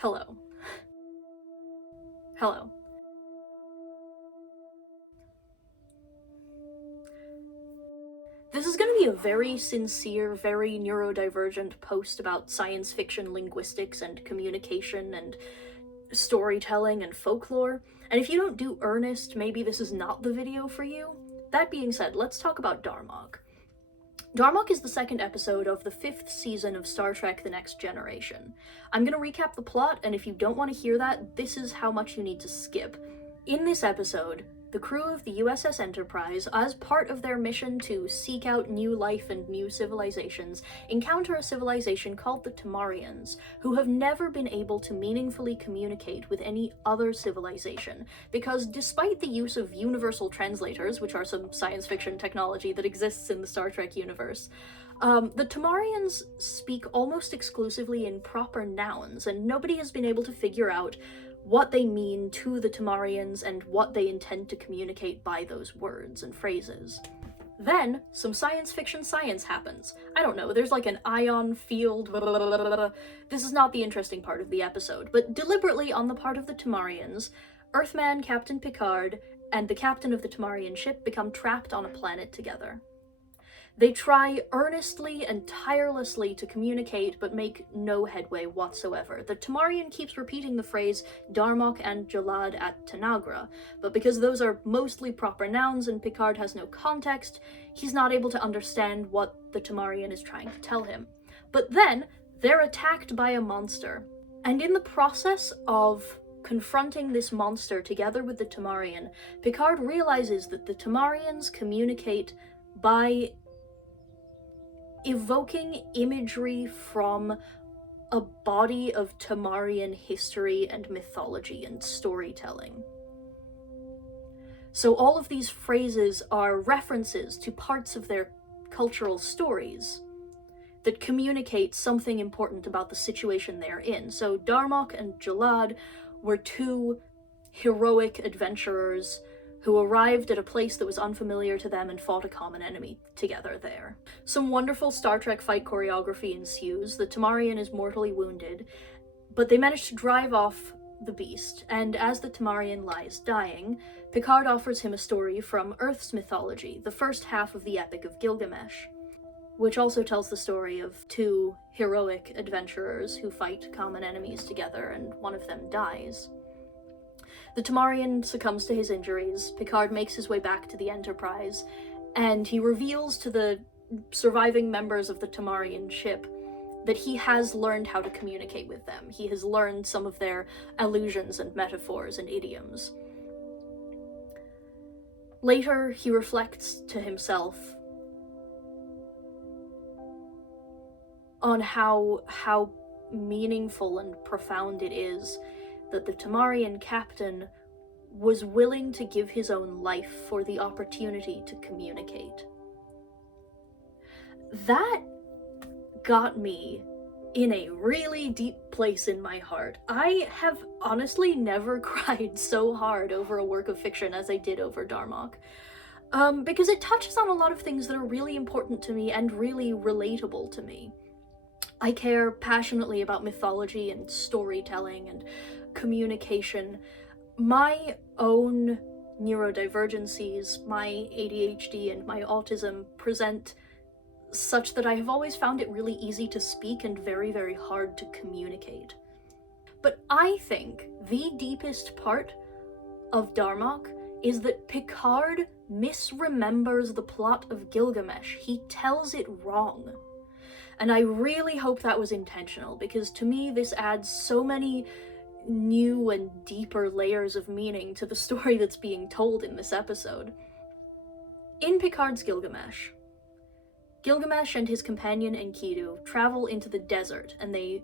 Hello. Hello. This is going to be a very sincere, very neurodivergent post about science fiction linguistics and communication and storytelling and folklore, and if you don't do earnest, maybe this is not the video for you. That being said, let's talk about Darmok. Darmok is the second episode of the 5th season of Star Trek The Next Generation. I'm gonna recap the plot, and if you don't want to hear that, this is how much you need to skip. In this episode, the crew of the USS Enterprise, as part of their mission to seek out new life and new civilizations, encounter a civilization called the Tamarians, who have never been able to meaningfully communicate with any other civilization, because despite the use of universal translators, which are some science fiction technology that exists in the Star Trek universe, the Tamarians speak almost exclusively in proper nouns, and nobody has been able to figure out what they mean to the Tamarians and what they intend to communicate by those words and phrases. Then, some science fiction science happens. I don't know, there's like an ion field, blah, blah, blah, blah, blah. This is not the interesting part of the episode, but deliberately on the part of the Tamarians, Earthman Captain Picard and the captain of the Tamarian ship become trapped on a planet together. They try earnestly and tirelessly to communicate, but make no headway whatsoever. The Tamarian keeps repeating the phrase Darmok and Jalad at Tanagra, but because those are mostly proper nouns and Picard has no context, he's not able to understand what the Tamarian is trying to tell him. But then, they're attacked by a monster, and in the process of confronting this monster together with the Tamarian, Picard realizes that the Tamarians communicate by evoking imagery from a body of Tamarian history and mythology and storytelling. So all of these phrases are references to parts of their cultural stories that communicate something important about the situation they're in. So Darmok and Jalad were two heroic adventurers who arrived at a place that was unfamiliar to them and fought a common enemy together there. Some wonderful Star Trek fight choreography ensues. The Tamarian is mortally wounded, but they manage to drive off the beast, and as the Tamarian lies dying, Picard offers him a story from Earth's mythology, the first half of the Epic of Gilgamesh, which also tells the story of two heroic adventurers who fight common enemies together, and one of them dies. The Tamarian succumbs to his injuries, Picard makes his way back to the Enterprise, and he reveals to the surviving members of the Tamarian ship that he has learned how to communicate with them. He has learned some of their allusions and metaphors and idioms. Later, he reflects to himself on how meaningful and profound it is that the Tamarian captain was willing to give his own life for the opportunity to communicate. That got me in a really deep place in my heart. I have honestly never cried so hard over a work of fiction as I did over Darmok, because it touches on a lot of things that are really important to me and really relatable to me. I care passionately about mythology and storytelling and communication. My own neurodivergencies, my ADHD and my autism present such that I have always found it really easy to speak and very, very hard to communicate. But I think the deepest part of Darmok is that Picard misremembers the plot of Gilgamesh. He tells it wrong. And I really hope that was intentional, because to me this adds so many new and deeper layers of meaning to the story that's being told in this episode. In Picard's Gilgamesh, Gilgamesh and his companion Enkidu travel into the desert, and they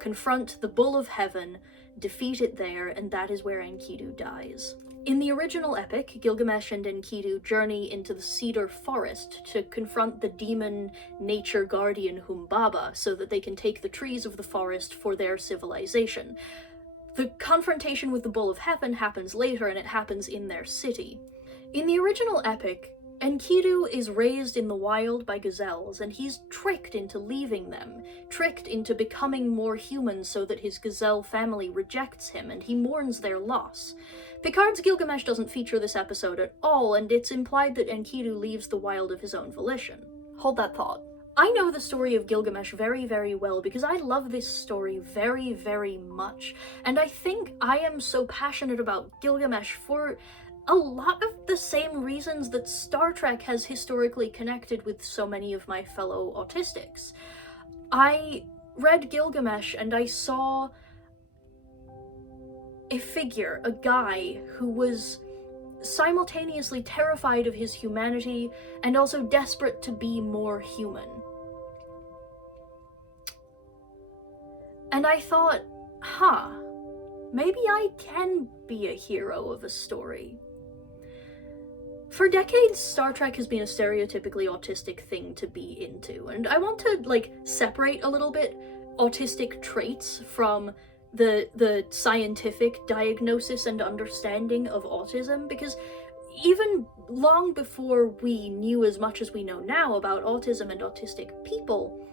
confront the Bull of Heaven, defeat it there, and that is where Enkidu dies. In the original epic, Gilgamesh and Enkidu journey into the cedar forest to confront the demon nature guardian Humbaba so that they can take the trees of the forest for their civilization. The confrontation with the Bull of Heaven happens later, and it happens in their city. In the original epic, Enkidu is raised in the wild by gazelles, and he's tricked into leaving them, tricked into becoming more human so that his gazelle family rejects him, and he mourns their loss. Picard's Gilgamesh doesn't feature this episode at all, and it's implied that Enkidu leaves the wild of his own volition. Hold that thought. I know the story of Gilgamesh very, very well because I love this story very, very much, and I think I am so passionate about Gilgamesh for a lot of the same reasons that Star Trek has historically connected with so many of my fellow autistics. I read Gilgamesh and I saw a figure, a guy, who was simultaneously terrified of his humanity and also desperate to be more human. And I thought, maybe I can be a hero of a story. For decades, Star Trek has been a stereotypically autistic thing to be into, and I want to, separate a little bit autistic traits from the scientific diagnosis and understanding of autism, because even long before we knew as much as we know now about autism and autistic people,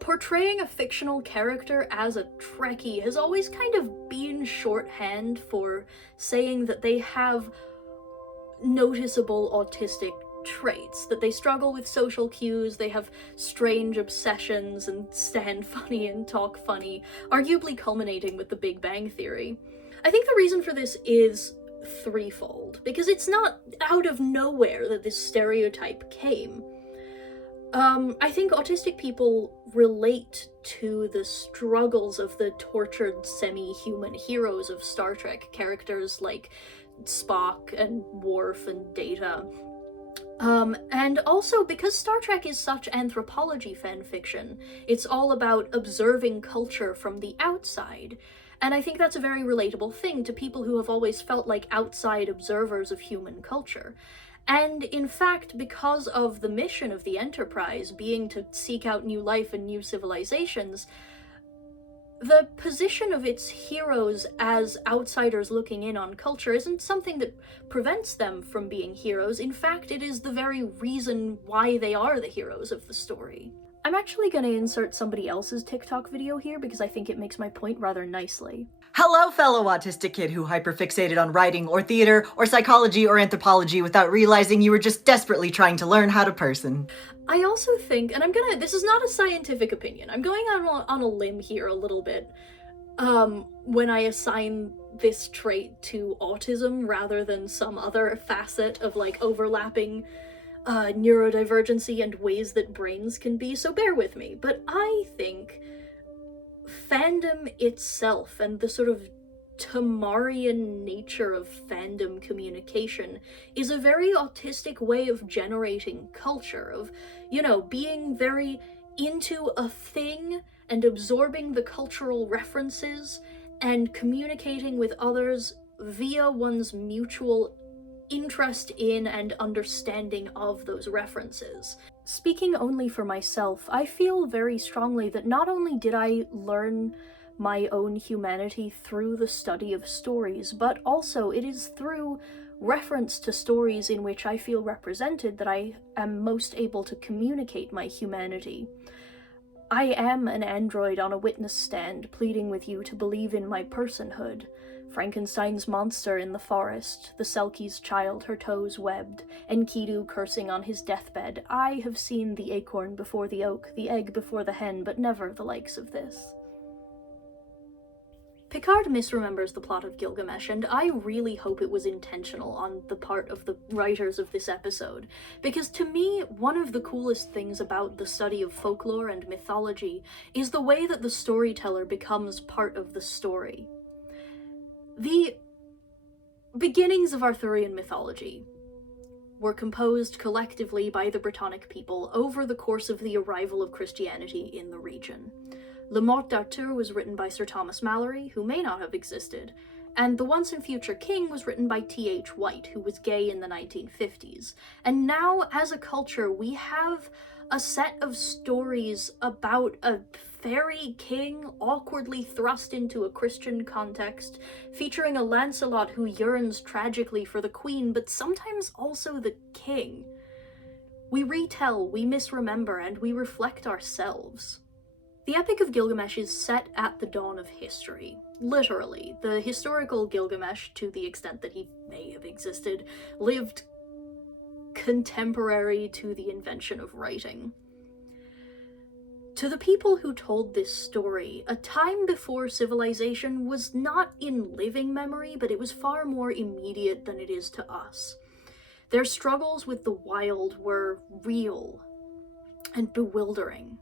portraying a fictional character as a Trekkie has always kind of been shorthand for saying that they have noticeable autistic traits, that they struggle with social cues, they have strange obsessions and stand funny and talk funny, arguably culminating with the Big Bang Theory. I think the reason for this is threefold, because it's not out of nowhere that this stereotype came. I think autistic people relate to the struggles of the tortured semi-human heroes of Star Trek, characters like Spock and Worf and Data. And also because Star Trek is such anthropology fanfiction, it's all about observing culture from the outside. And I think that's a very relatable thing to people who have always felt like outside observers of human culture. And in fact, because of the mission of the Enterprise being to seek out new life and new civilizations, the position of its heroes as outsiders looking in on culture isn't something that prevents them from being heroes. In fact, it is the very reason why they are the heroes of the story. I'm actually going to insert somebody else's TikTok video here because I think it makes my point rather nicely. Hello, fellow autistic kid who hyperfixated on writing or theater or psychology or anthropology without realizing you were just desperately trying to learn how to person. I also think, and this is not a scientific opinion, I'm going on a limb here a little bit, when I assign this trait to autism rather than some other facet of, overlapping neurodivergency and ways that brains can be, so bear with me. But I think fandom itself and the sort of Tamarian nature of fandom communication is a very autistic way of generating culture, of, being very into a thing and absorbing the cultural references and communicating with others via one's mutual interest in and understanding of those references. Speaking only for myself, I feel very strongly that not only did I learn my own humanity through the study of stories, but also it is through reference to stories in which I feel represented that I am most able to communicate my humanity. I am an android on a witness stand pleading with you to believe in my personhood. Frankenstein's monster in the forest, the Selkie's child, her toes webbed, Enkidu cursing on his deathbed. I have seen the acorn before the oak, the egg before the hen, but never the likes of this. Picard misremembers the plot of Gilgamesh, and I really hope it was intentional on the part of the writers of this episode, because to me, one of the coolest things about the study of folklore and mythology is the way that the storyteller becomes part of the story. The beginnings of Arthurian mythology were composed collectively by the Brittonic people over the course of the arrival of Christianity in the region. Le Morte d'Arthur was written by Sir Thomas Malory, who may not have existed, and The Once and Future King was written by T.H. White, who was gay in the 1950s. And now, as a culture, we have a set of stories about a fairy king awkwardly thrust into a Christian context, featuring a Lancelot who yearns tragically for the queen, but sometimes also the king. We retell, we misremember, and we reflect ourselves. The Epic of Gilgamesh is set at the dawn of history. Literally, the historical Gilgamesh, to the extent that he may have existed, lived contemporary to the invention of writing. To the people who told this story, a time before civilization was not in living memory, but it was far more immediate than it is to us. Their struggles with the wild were real and bewildering.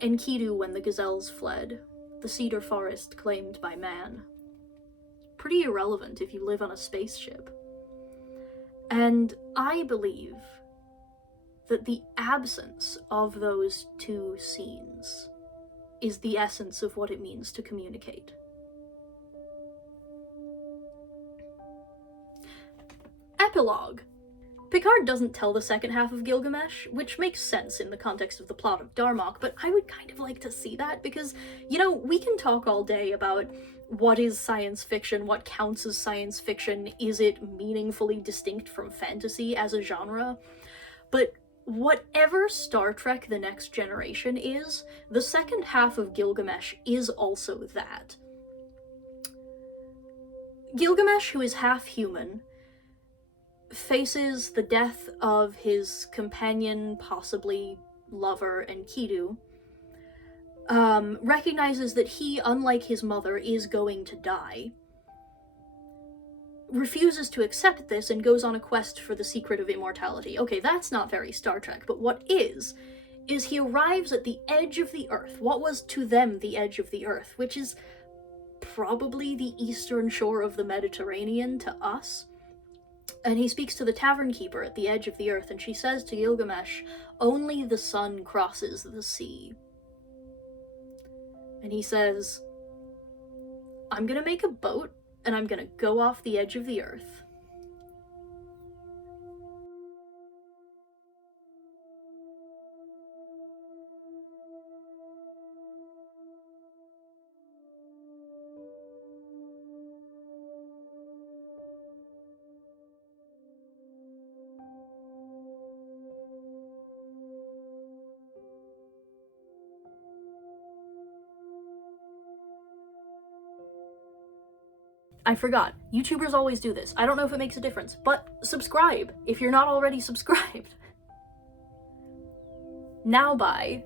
Enkidu when the gazelles fled, the cedar forest claimed by man. Pretty irrelevant if you live on a spaceship. And I believe that the absence of those two scenes is the essence of what it means to communicate. Epilogue. Picard doesn't tell the second half of Gilgamesh, which makes sense in the context of the plot of Darmok, but I would kind of like to see that because, you know, we can talk all day about what is science fiction, what counts as science fiction, is it meaningfully distinct from fantasy as a genre, but whatever Star Trek The Next Generation is, the second half of Gilgamesh is also that. Gilgamesh, who is half human, faces the death of his companion, possibly lover, Enkidu, recognizes that he, unlike his mother, is going to die, refuses to accept this, and goes on a quest for the secret of immortality. Okay, that's not very Star Trek, but what is he arrives at the edge of the Earth, what was to them the edge of the Earth, which is probably the eastern shore of the Mediterranean to us. And he speaks to the tavern keeper at the edge of the Earth, and she says to Gilgamesh, "Only the sun crosses the sea." And he says, "I'm gonna make a boat, and I'm gonna go off the edge of the Earth." I forgot. YouTubers always do this. I don't know if it makes a difference, but subscribe if you're not already subscribed. Now bye.